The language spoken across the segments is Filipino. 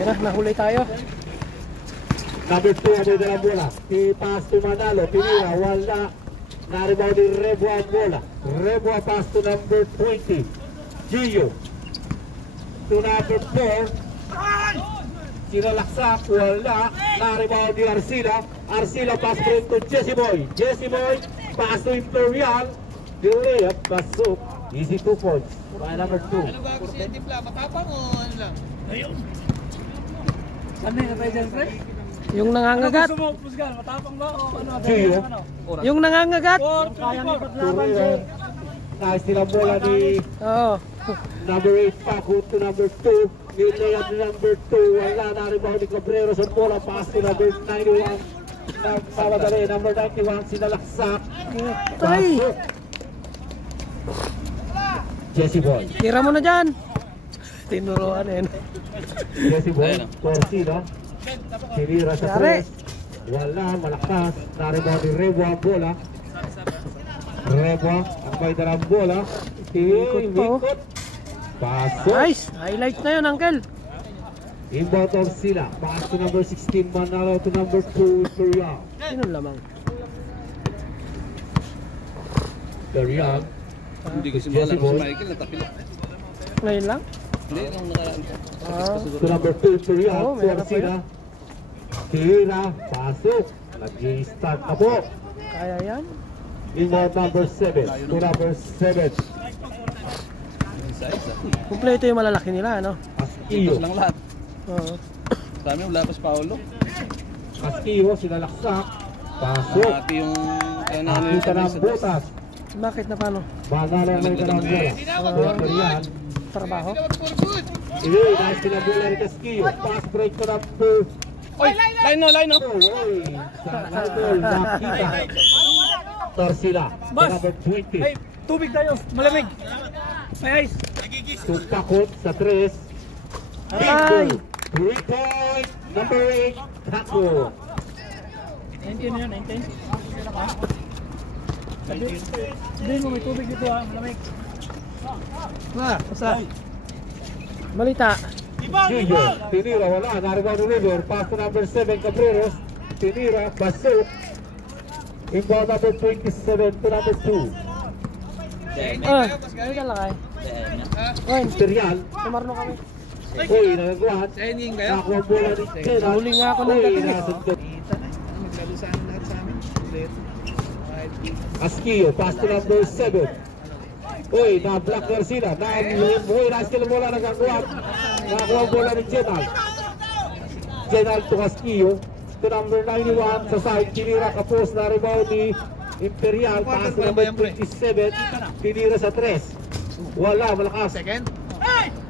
Tara, nahuli tayo. Number 2 ang may dalang bola. Pass to Manalo. Pinira. Wala. Na-rebound ni Reboa ang bola. Reboa pass to number 20. Gio. To number 4. Sinalaksak. Wala. Na-rebound ni Arcila. Arcila pass to Jesse Boy. Jesse Boy pass to Imperial. Delay at pasok. Easy 2 points. By number 2. Ano ba ako siya tipla? Matapang o ano lang? Ayun. Ano yung tayo dyan, Fred? Yung nangangagat. Gusto mo, Pusgal, matapang ba o ano? Gio. Yung nangangagat. Kaya mo paglaban siya. Nice nilang bola ni Oo. number 8 Paco to number 2. Nilayat ni number 2. Wala na rebound ni Cabrero sa bola. Pass to number 91. Nagmamadali. Number 91 sinalaksak. Ay! Pasok. Jesse Boy. Tira mo na dyan. Tinuruan yan. Jesse Boy. Corsino. Sinira sa Yari. press. Wala. Malakas. Na-rebound ni Rebo ang bola. Rebo ang may dalang bola. Ikot. Pasok. Nice. Highlight na yun, Uncle. Inbound of sila. Pass to number 16. Manalo to number 2. Imperial. Sino lamang? Imperial. Hindi ko si Michael natapil. Ngayon lang? Hindi, nung nakaraan ko. To number 2. Imperial. Oo, meron pa Corsino. Tira. Pasok. Nag-i-start na po. Kaya yan. Inbound number 7. To number 7. Kompleto yung malalaki nila, ano? Casquillo. Ipos lang lahat. Oo. Dami yung lapas Paolo. Casquillo. Sinalaksak. Pasok. Mati yung... Nakita ng butas. Bakit na paano? Manalo ang may dalang bola. Imperial. Trabaho? Ili. Nice na bola ni Casquillo. Pass break to number... Oy! Line no! Oy! Sa idol. Nakita. Tarsila. To number 20. Ay, tubig tayo. Malamig. May ice. Tumpakot sa 3. Ay! 3 point. Number 8. Taco. 19 na yun, 19. Hindi mo, may tubig dito ha. Malamig. Basta. Balita. Gio. Tinira. Wala. Naribaw ni River. Pass to number 7. Cabreros. Tinira. Basok. Inbound number 27 to number 2. Ano ka lakay? Oy, Imperial. sumarno kami. Uy, nagagawad. Shining kayo? Nakuha ang bola ni Chena. Huli nga ako ng Uy, gabi. nasundot. Maglalusan lahat sa amin. Casquillo, pass to number 7. Uy, na-block ni Arcina. Uy, na-skill bola nagagawad. Nakuha ang bola ni Jenal. Jenal to Casquillo. To number 91 sa side. Tinira kapos na rebound ni Imperial. Pass to number 27. Tinira sa 3. Wala, malakas. Second?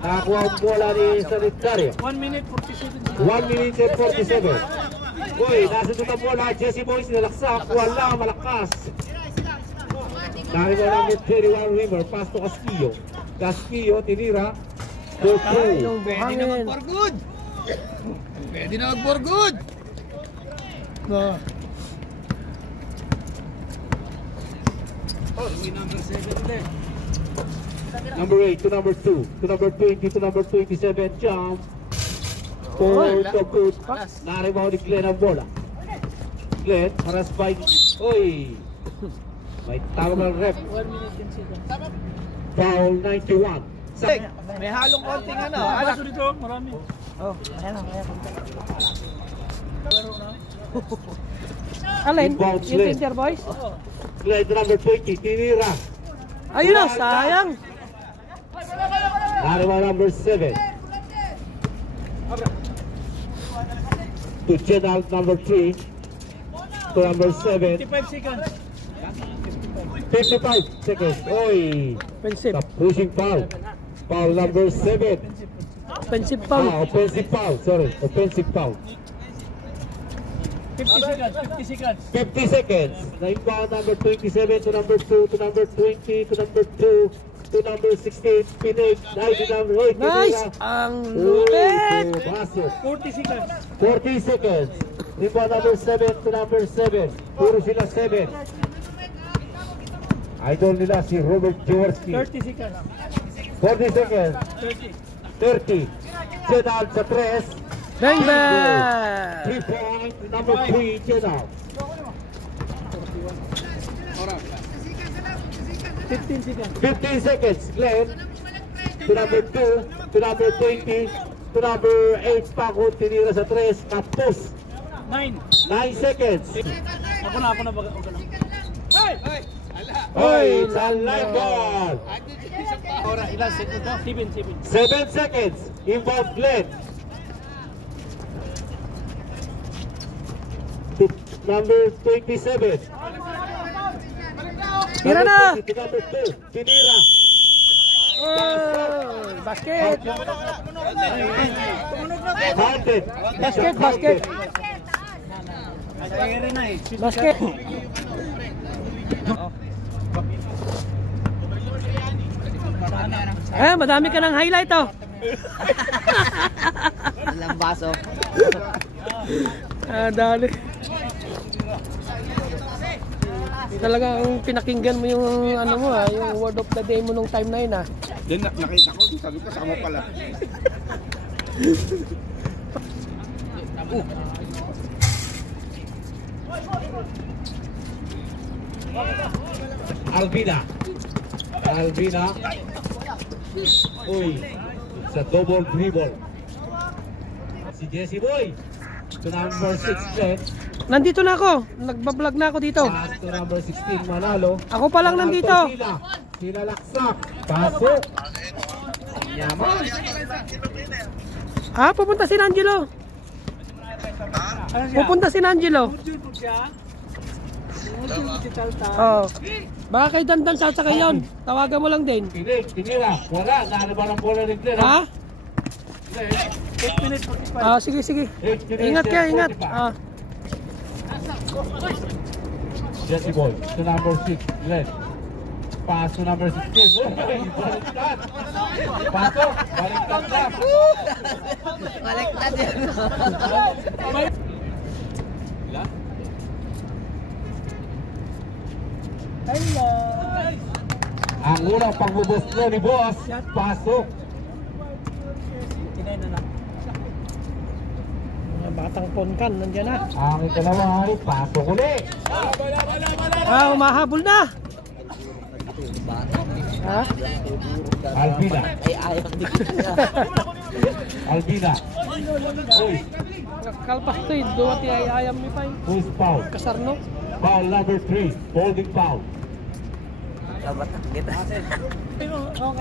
Nakuha ang bola ni Sanitario. 1 minute 47 seconds. 1 minute and 47. Uy, nasa dito ang bola. Jesse Boy sinalaksak. Wala, malakas. Narinig lang ni 31 River. Pass to Casquillo. Casquillo, tinira. For 2. Yung Pwede na buhangin. mag-for good! Pwede na mag-for good! Number 8 to number 2. To number 20 to number 27. Jump. For the good. Narinig ni Glenn ang bola. Glenn, paras by... Uy! May tama ng rep. 1 minute 10 seconds. Foul 91. May halong konting ano. Kaso dito, marami. Oh, ayan na, ayan. Laro na. Alin? Inbound Yung lane. Tinder Boys? Glenn to number 20. Tinira. Ayun na, sayang. Narinig number 7. To Jenal number 3. To number 7. 55 seconds. 55 seconds. Oy! Offensive. The pushing foul. Foul number 7. Offensive foul. Offensive foul. Sorry. Offensive foul. 50 seconds. 50 seconds. 50 seconds. Na-inbound number 27 to number 2 to number 20 to number 2 to number 16. Pinig. Nice number 8. Nice! Ang lupit! Pasok. 40 seconds. 40 seconds. Inbound number 7 to number 7. Puro sila 7. Idol nila si Robert Jaworski. 30 seconds. 40 seconds. 30. 30. Jenal sa 3. Bang bang! 3 point, number 3, Jenal. 15 seconds. 15 seconds, Glenn. To number 2, to number 20, to number 8, Paco, tinira sa 3, kapos. 9. 9 seconds. Ako na. Oy, it's a line ball. Ilan second to? 7 seconds, involved Glenn. To number 27. Tira na! To number 2, tinira. Oh, basket! Counted. Basket, basket! Basket! Madami ka ng highlight oh. Ilang baso? Dali. Talagang pinakinggan mo yung ano mo yung word of the day mo nung time na yun Then nakita ko, sabi ko sama pala. Alvina. Uy, it's a double dribble. Si Jesse Boy. To number 6, Glenn. Nandito na ako. Nagbablog na ako dito. Pass to number 16, Manalo. Ako pa lang nandito. Sila laksak. Pasok. Yaman. Pupunta si Angelo. Pupunta si Angelo. Oh. Baka kay Dandan sasakay yun. Tawagan mo lang din. Tinira. Wala. Naano ng bola ni Glenn? Ha? 8 minutes 45. Sige. Ingat ka, ingat. Jesse Boy to number 6, Glenn. Pass to number 16. Baliktad. Pasok. Baliktad na. Baliktad yan. Ang unang pangbubos ni Boss. Pasok. Mga batang ponkan, nandiyan na. Ang ikalawa ay pasok ulit. Humahabol na. Ha? Alvina. Alvina. Uy, Kalpas to eh. Duwati ay ayam ni Pai. who's foul? Kasarno. Foul number 3, holding foul.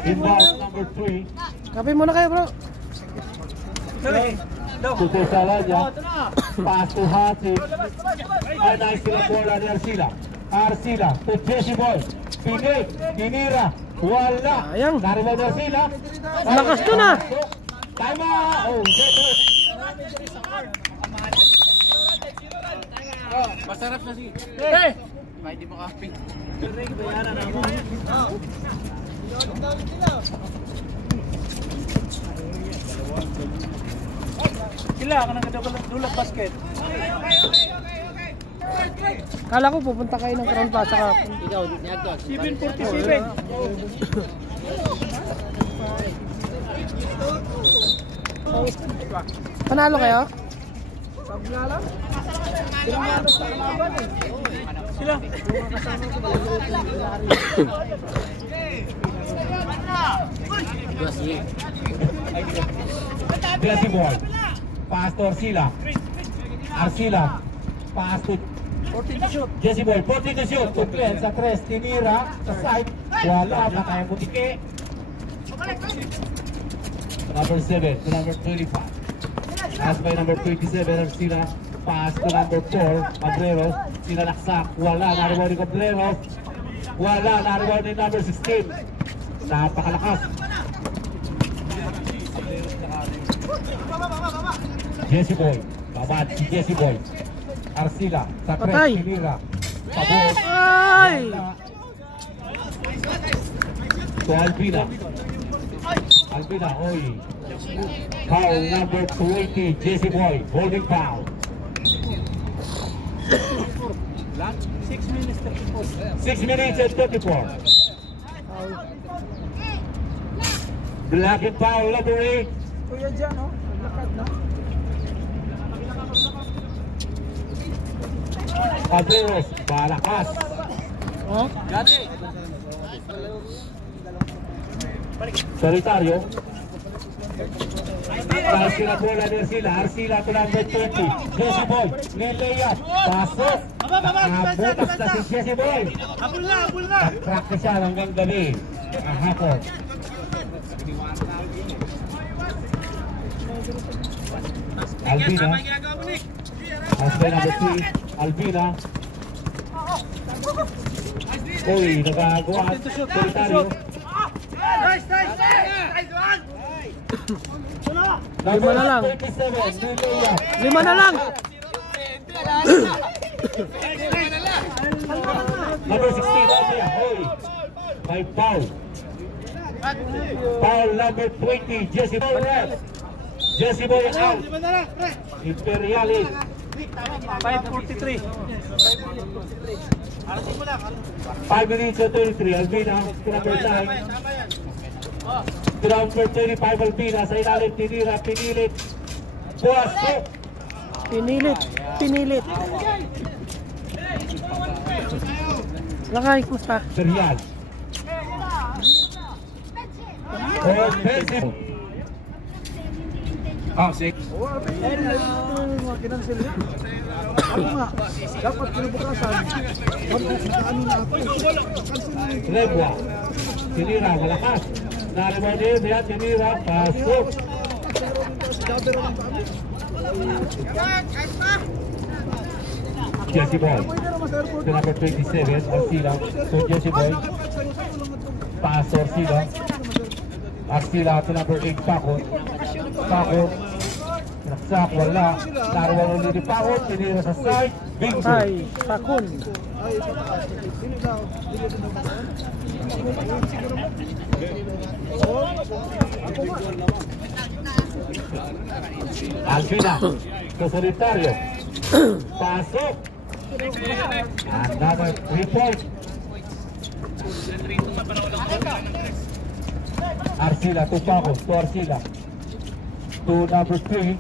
Inbound number 3, Kape muna kayo bro. Tuto Salanya. Pass to Hati. Ay, nice sila bola ni Arcila. Arcila to Jesse Boy. Pinig, tinira, wala. Sayang. Nariman ni Arcila. Lakas to na. Time out. Oh, better. Masarap na si. May di makaping. Sila ka nang dulat basket. Kala ko pupunta kayo ng Crown Plaza kahapon. Ikaw, niyagto. 7:47. Panalo kayo? Sila. Jesse Boy. Pass to Arcila. Arcila. Pass to 14 to shoot. Jesse Boy. 14 to shoot. To Glenn sa 3. Tinira. Sa side. Wala. Nakaya mo tiki. Number 7 to number 25. Pass by number 27. Arcila. Pass to number 4. Madreros. Sila laksak. Wala. Nariwan ni Madreros. Wala. Nariwan ni number 16. Napakalakas. Jesse Boy. Babad si Jesse Boy. Arcila. Sa Patay. press. Tinira. Pabot. Ay! To Alvina. Alvina, oy. Foul number 20, Jesse Boy, holding foul. 6 minutes 34. 6 minutes and 34. Black and foul number 8. Kuya dyan, no? Lakad, no? Cabreros, malakas. Solitario. Dahil sila bola din sila. Arcila to number 20. Jesse Boy, nilay-up. Pasok. Butas na si Jesse Boy. Practice siya hanggang gabi. Hapon. Albina. Husband number 3. Albina. Uy, nagagawa. Solitario. Lima na lang. 37, Lima na lang. number 16, Albina. Uy, may foul. Foul number 20, Jesse Boy left. Jesse Boy out. Imperiali. 5:43. 5 minutes and 33, Albina, to number 9. To number 35, Albina, sa ilalim, tinira, pinilit. Puasok. Pinilit. Pinilit. Lakay, kumusta? Imperial. Offensive. Oh, 6. Dapat kinabukasan. Legua. Tinira, malakas. Nariman niya, tinira, pasok. Jesse Boy. To number 27, Arcila. So Jesse Boy. Pass Arcila. Arcila to number 8, Paco. Paco. Naksak, wala. Naruan ulit ni Paco. Tinira sa side. Bingo. Ay, sakon. Albina. To Solitario. Pasok. Another 3 points. Arcila to Paco. To Arcila. To number 3.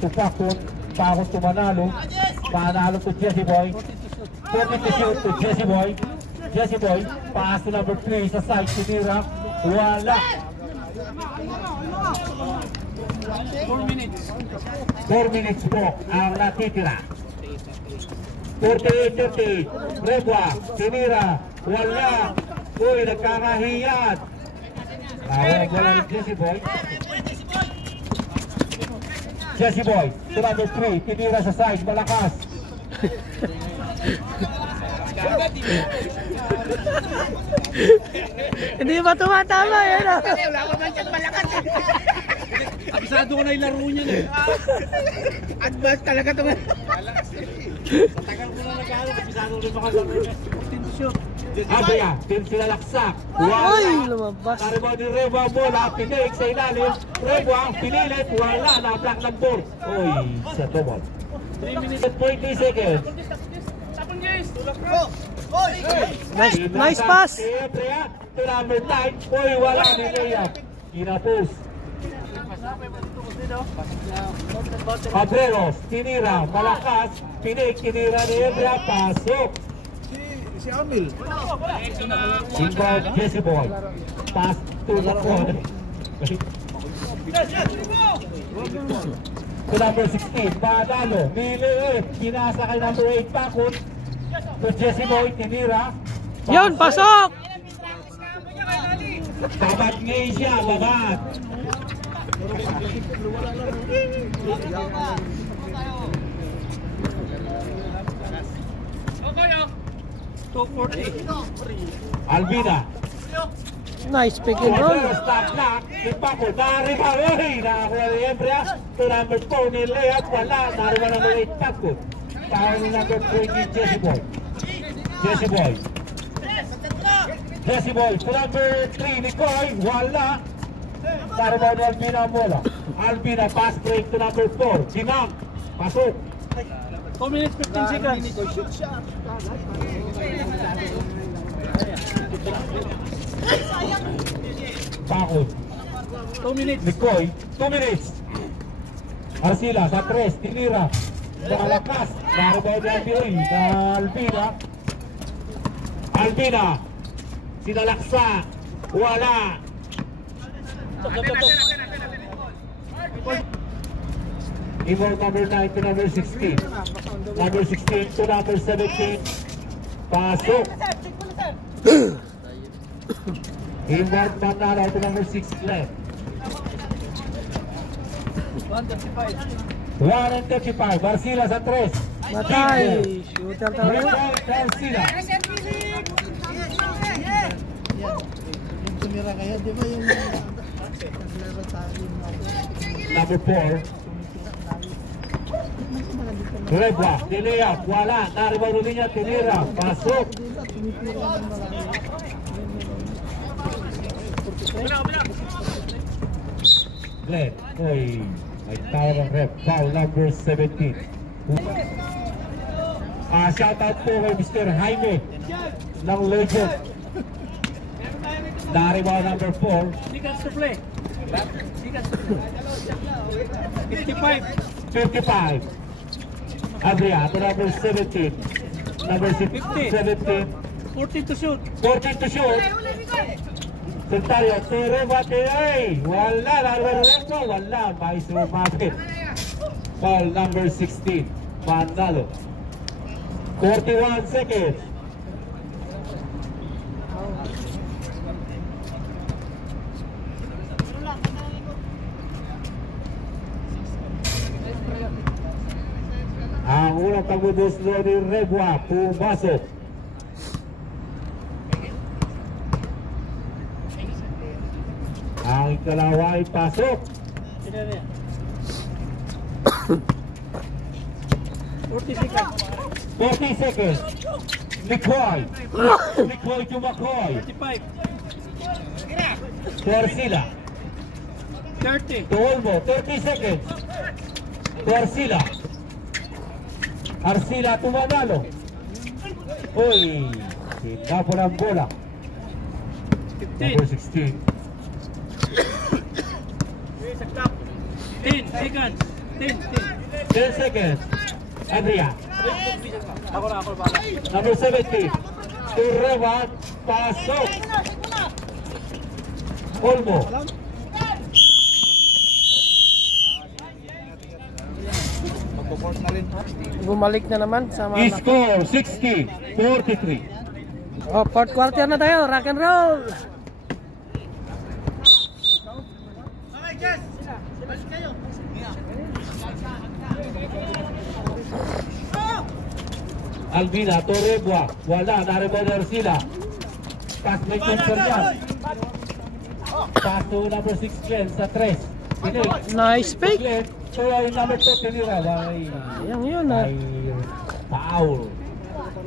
To Paco. Paco to Manalo. Manalo to Jesse Boy. 40 to shoot to Jesse Boy. Jesse Boy. Pass to number 3 sa side. Tinira. Wala. 4 minutes po ang natitira. 48-38. Regua. Tinira. Wala. Uy, nagkakahiyat. Wala ni Jesse Boy. Jesse Boy. To number 3. Tinira sa side. Malakas. Hindi ba tumatama yan? Wala ko man dyan malakas. Abisado ko na yung laro niya eh. Advance talaga ito. Sa tagal ko na nag-aaral, abisado ko rin makalaro niya. 14 shoot. Abaya. Tim sila laksak. Ay, Wala. lumabas. Nariman ni Reba bola. Pinig sa ilalim. Reba. Pinilit. Wala. Na-block ng board. Uy. Sa tubod. 3 minutes. 20 seconds. Nice pass. To number 9. Uy, wala ni Lea. Kinapos. Cabreros, tinira, malakas, pinig, tinira ni Ebra, pasok. Si Amil. Inbound, Jesse Boy. Pass to the corner. To number 16, Manalo, niliit, pinasa kay number 8, Pakot. To Jesse Boy, tinira. Yun, pasok! Babat ngayon siya, babat. Albina. Nice pick and roll. Stop lock. Ipako. Nariba. Uy! Nakakuha ni Embria. To number 4 ni Lea. Wala. Nariba number 8 Pakot. Power ni number 20 Jesse Boy. Jesse Boy. Jesse Boy. To number 3 ni Koy. Wala. Nariba ni Albina ang bola. Albina. Pass break to number 4. Dinang. Pasok. 2 minutes 15 seconds. Pakot. 2 minutes. Nikoy, 2 minutes. Arcila sa 3, tinira. Malakas. Naribaw ni Albiroy na Albina. Albina. Sinalaksa. Wala. Inbound number 9 to number 16. Number 16 to number 17. Pasok. Inbound Manalo to number 6 left. 1:35. Barcila sa 3. Matay. Shooter talaga. Rebound Barcila. Tumira kayo, di ba yung Number 4. Rebwa, Tilea, wala. Naribaw ulit niya, tinira. Pasok. Glenn, oy, may tawag ang rep. Foul number 17. Shoutout po kay Mr. Jaime ng Legend. Naribaw number 4. Seconds to play. 55. Adria to number 17. Number 17. 14 to shoot. 14 to shoot. Sentario, rebate ay! Wala, naribaw mo. Wala, may sumapit. Foul number 16. Manalo. 41 seconds. Ang unang pagbubuslo ni Rebwa, pumasok. Ang ikalawa ay pasok. 40 seconds. 40 seconds. Nicoy. Nicoy to McCoy. 35. Torcila. 30. To Olmo. 30 seconds. Torcila. Arcila to Manalo. Uy. Sinapo ng bola. 15. Number 16. 10 seconds. 10. 10 seconds. Adria. Ako na bala. Number 17. To Rebat. Pasok. Olmo. Bumalik na naman sa mga Score 60-43. Oh, fourth quarter na tayo. Rock and roll. Albina, Torrebua, wala, naribaw na Arcila. Pass may Conservan. Pass to number 6 Glenn sa 3. Pinig. Nice fake. Glenn, so ay number 2 tinira. Sayang yun ah. Ay, foul.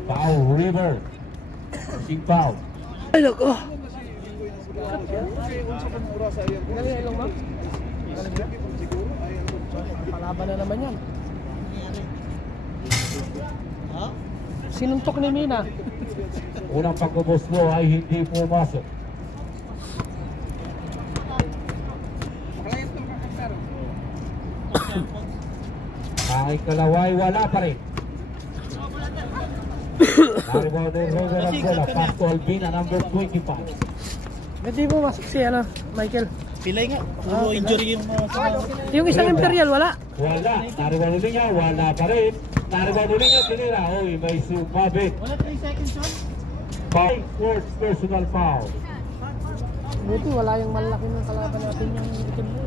Foul, River. Sing foul. Ay, loko. Galing ilong mo? Palaban na naman yan. Sinuntok ni Mina. Unang pagkubos mo ay hindi pumasok. Ang ikalaway wala pa rin. Naribaw ni Roger ang bola. Pass to Albina, number 25. Hindi mo masok si ano, Michael. pilay nga. Puro injury yung Yung isang Imperial, wala. Wala. Naribaw ulit niya, wala pa rin. Naribaw ulit niya, tinira. Uy, may sumabit. Wala 3 seconds shot. Foul, fourth personal foul. Buti wala yung malaki ng kalaban natin yung itim mo.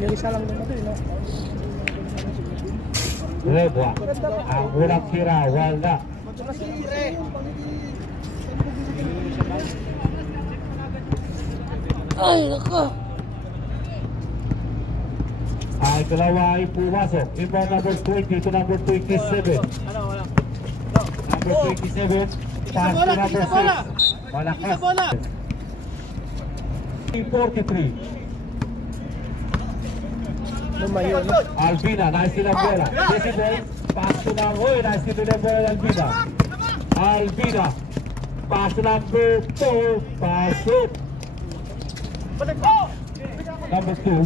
Yung isa lang naman ito, no? Rebwa. Ang unang tira, wala. Ay, nako. Ang ikalawa ay pumasok. Inbound number 20 to number 27. Number 27. Pass to number 6. Malakas. 43. Lumayo, no? Albina, nice din ang bola. Jesse Boy, pass to number, nice din ang bola, Albina. Albina, pass to number 4, pasok. Number 2,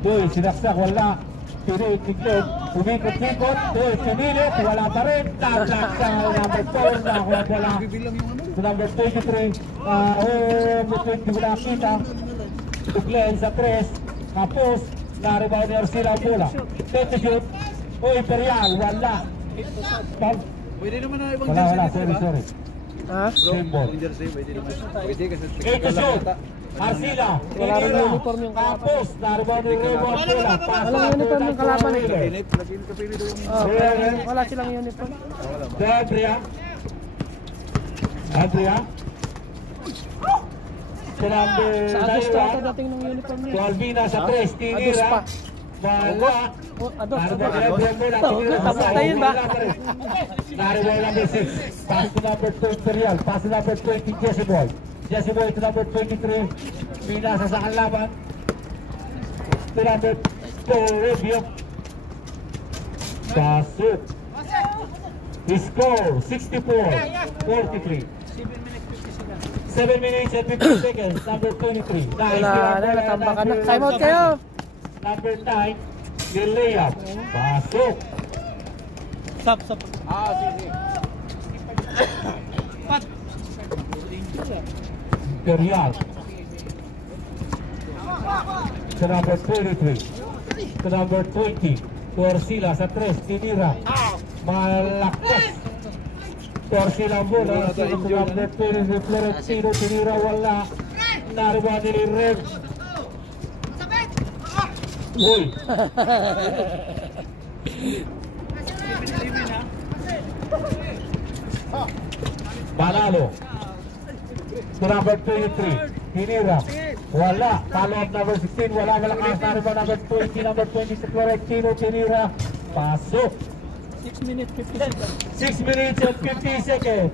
Uy, sinaksak, wala. Pinit, umikot-ikot. Uy, pinilit, wala pa rin. Tablak sa number 4. Nakakuha bola. Sa number 23. Number 20 wala kita. Tuglen sa 3. Kapos. Na-rebound ni Arcila ang bola. Take the shoot. Uy, Imperial, wala. Pwede naman na ibang Wala, jersey, di ba? sorry. Ha? Same ball. Ibang jersey, pwede naman. Pwede kasi. Take the shoot. Arcila. Wala rin uniform yung kalaban. Kapos. Na-rebound ni Rebo ang bola. Walang uniform yung kalaban eh. Pinip, laging kapili daw yung... Oh, wala silang uniform. Andrea. Andrea. Sa number Sa Agos ka 91. dating ng uniform niya. Alvina sa 3. Agos Tinira. pa. Wala. Oh, Ados. Patayin ba? Nariwala number 6. Pass to number 2 Imperial. Pass to number 20 Jesse Boy. Jesse Boy to number 23. Pinasa sa kalaban. To number 4 Review. Pasok. Score 64-43. 7 minutes and 50 seconds. Number 23. Wala na, natambakan na. Time out kayo. Number 9. Layup. Pasok. Stop. sige. Imperial. Sa number 23. Sa number 20. Torcila sa 3. Tinira. Malakas. Torcila ang bola. Sa number 20. Florentino. Tinira. Wala. Nariwa ni Rev. Uy. Panalo. To number 23. Hinira. Wala. Follow up number 16. Wala. Malakas. Nariwa number 20. Number 20 sa Florentino. Tinira. Pasok. 6 minutes, 50 seconds. 6 minutes and 50 seconds.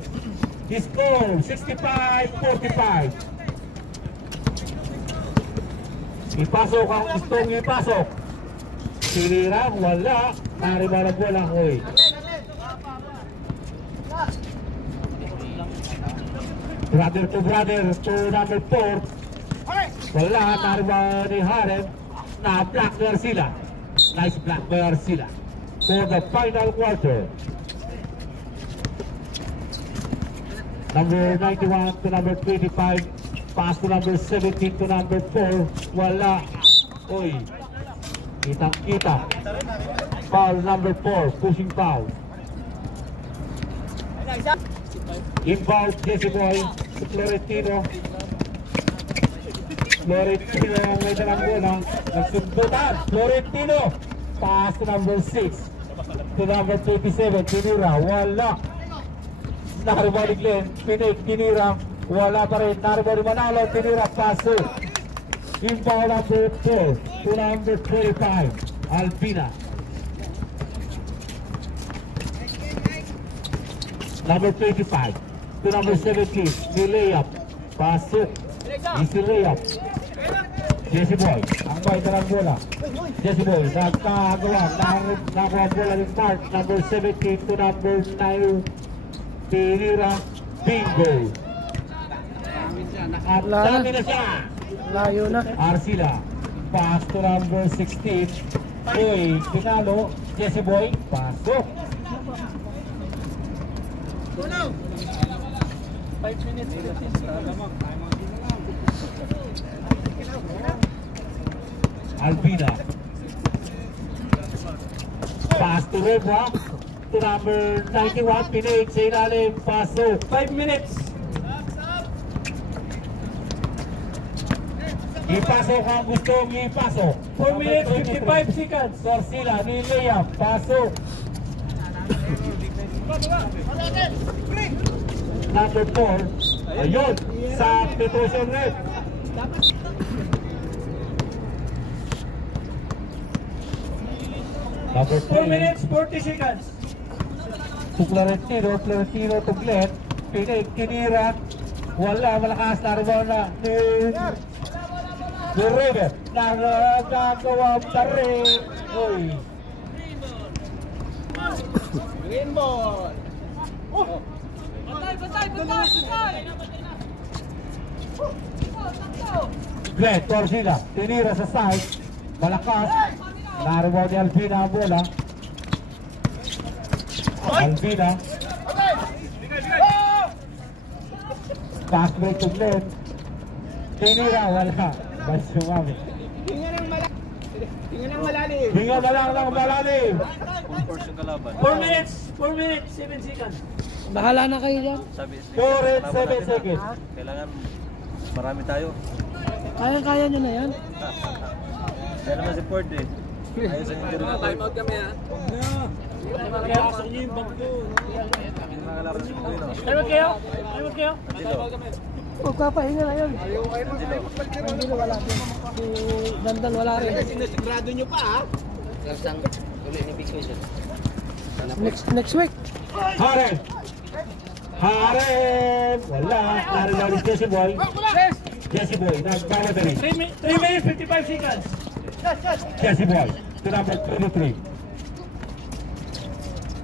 The score 65-45. Ipasok ang gustong ipasok. Tinira, wala. Nariba na bola, hoy. Brother to number 4. Wala, nariba ni Harem. Na-block ni Arcila. Nice block by Arcila. For the final quarter. Number 91 to number 25. Pass to number 17 to number 4. Wala. Uy. Kitang-kita. Foul number 4. Pushing foul. Inbound Jesse Boy to Florentino. Florentino ang may dalang bola. Nagsundutan. Florentino. Pass to number 6. To number 27. Tinira. Wala. Nariba ni Glenn. Tinira. Wala pa rin. Nariba ni Manalo. Tinira. Paso. Inbound number 4 to number 25. Alpina. Number 25 to number 17. Ni layup. Paso. Easy layup. Jesse Boy. Ang may dalang bola. Jesse Boy. Nagkagawa. Nakakuha bola ni Mark. Number 17 to number 9. Tinira. Bingo. At dami na siya. Layo na. Arcila. Pass to number 16. Uy, pinalo. Jesse Boy. Pasok. 5 minutes. Alpina. Pass to Reba. To number 91. Pinake sa ilalim. Pasok. 5 minutes. Ipasok ang gustong ipasok. 4 minutes, 55 seconds. Torcila ni layup. Pasok. Number 4. Ayun. Sa Petroson Red. Number 4 3. minutes, 40 seconds. To Florentino to Glenn. Tinira. Wala, malakas na rebound na ni River. Nagagawa pa rin. Uy. Green ball. Glenn, Torcila. Tinira sa side. Malakas. Naribaw ni Alvina ang bola. Alvina. Pass break to Glenn. Tinira, wala. Bas sumami. Hinga na lang ng malalim. 4 minutes, 7 seconds. Bahala na kayo dyan. 4 and 7 seconds. Kailangan marami tayo. Kaya nyo na yan. Kaya naman si Ford eh. Ayos ang injury ko. Time out kami ha. Kaya gusto niyo yung bag ko. Nakalaro si Ford. Ayun kayo. Magpapahinga na yun. Hindi wala din. Si Dandan wala rin. Sinisigurado nyo pa ha. Next week. Haren! Haren! Wala. Naribaw ni Jesse Boy. Jesse Boy, nagmamadali. 3 minutes, 55 seconds. Jesse Boy, to number 23.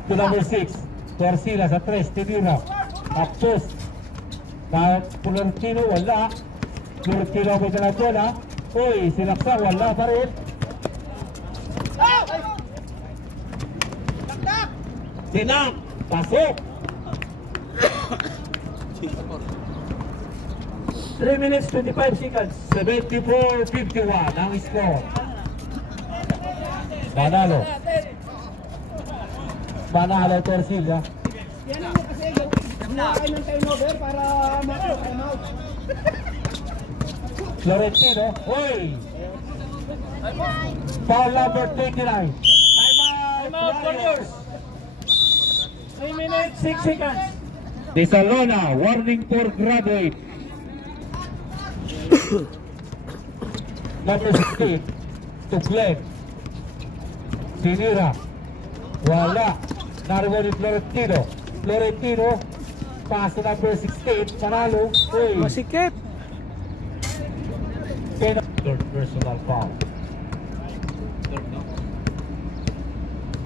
To number 6. Torcila sa 3. Tinira. Apos. Na Florentino, wala. Florentino may dalang bola. Uy, sinaksak, wala pa rin. Sinang, pasok. 3 minutes, 25 seconds. 74-51 ang score. Manalo. Manalo Torcila. Florentino, uy! Foul number 29. Time out, Warriors. 3 minutes, 6 seconds. De Salona, warning for graduate. Number 16, to Glenn. Sinira. Wala. Naribaw ni Florentino. Florentino, pass to number 16, panalo. Uy! Masikip. Third personal foul.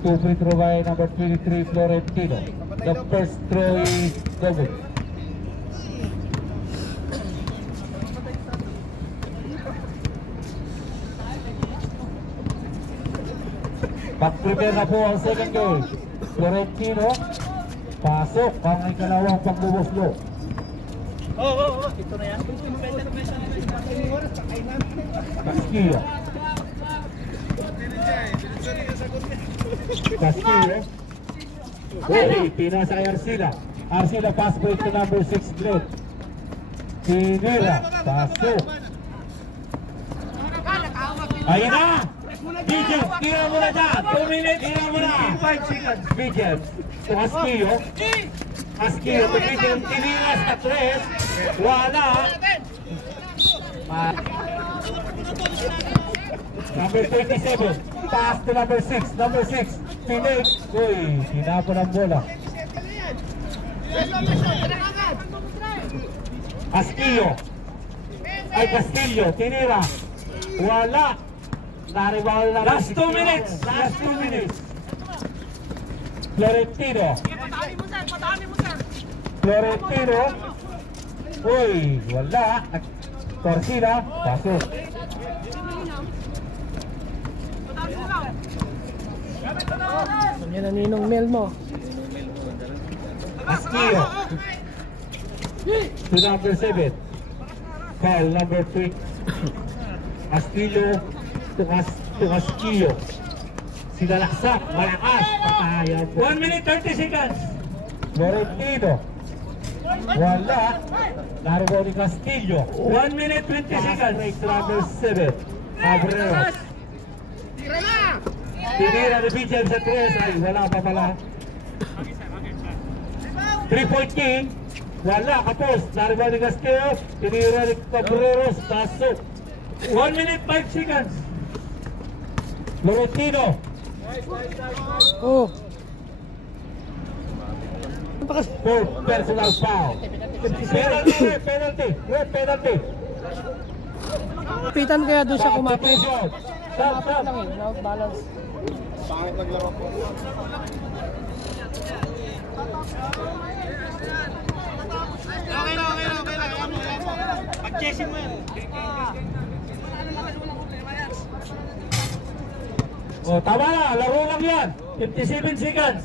2 free throw by number 23, Florentino. The first throw is double. Pag-prepare na po ang second game. Florentino, pasok ang ikalawang pagbubuslo. Ito na yan. Castillo. Castillo. Uy, pinasa ay Arcila. Arcila pass break to number 6, Glenn. Tinira, pasok. Ayun na! Bidget, tira mo na dyan! 2 minutes, Tira mo na! 5 seconds. Bidget, to Castillo. Castillo to Bidget, tinira sa 3. Wala! Number 27, pass to number 6. Number 6, Pinake. Uy, sinapon ang bola. Castillo. Ay, Castillo, tinira. Wala. Naribaw na Last 2 minutes. Last 2 minutes. Florentino. Florentino. Uy, wala. Torcila, pasok. Yan ang ninong mail mo. Castillo. To number 7. Foul number 3. Castillo to Castillo. Sinalaksak, malakas. Pataya po. 1 minute, 30 seconds. Florentino. Wala. Naribaw ni Castillo. 1 minute, 20 Pass seconds. break to number 7. Cabreros. Tinira ni Bijan sa 3. Ay, wala pa pala. 3-point king. Wala, kapos. Naribaw ni Castillo. Tinira ni Cabreros. Pasok. 1 minute, 5 seconds. Florentino. Oh. Fourth personal foul. Penalty, penalty, red penalty. Pitan kaya doon sa kumapit. Stop, Kumapit stop. lang eh. No balance. Pangit naglaro po. Pag-chasing mo yan. O, tama na. Laro lang yan. 57 seconds.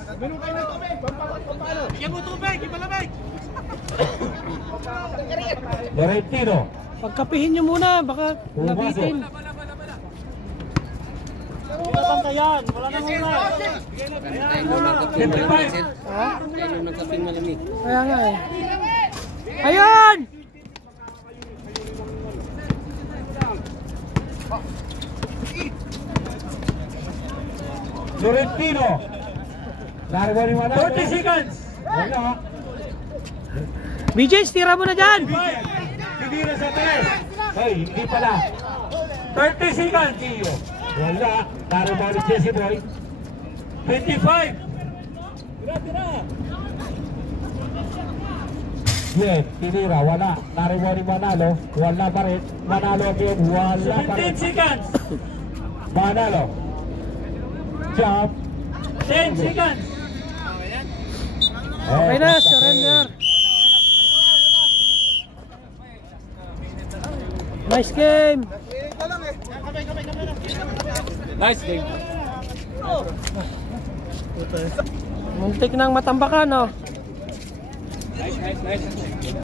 Bigyan mo tubig, ipalamig. Laurentino. Pagkapihin nyo muna, baka nabitin. Hindi na pantayan, wala na muna. 55. Ha? Kaya nga eh. Ayun! Laurentino. Largo ni Manalo. 40 seconds. Wala. BJ, tira mo na dyan! 5. Tinira sa 3. Ay, hindi pala. 30 seconds. Iyo. Wala. Largo ni Jesse Boy. 25. Yan, tinira. Wala. Largo ni Manalo. Wala pa rin. Manalo again. Wala pa rin. 17 seconds. Manalo. Jump. 10 seconds. Okay na, surrender. Nice game! Nice game. Muntik nang matambakan, oh. Nice.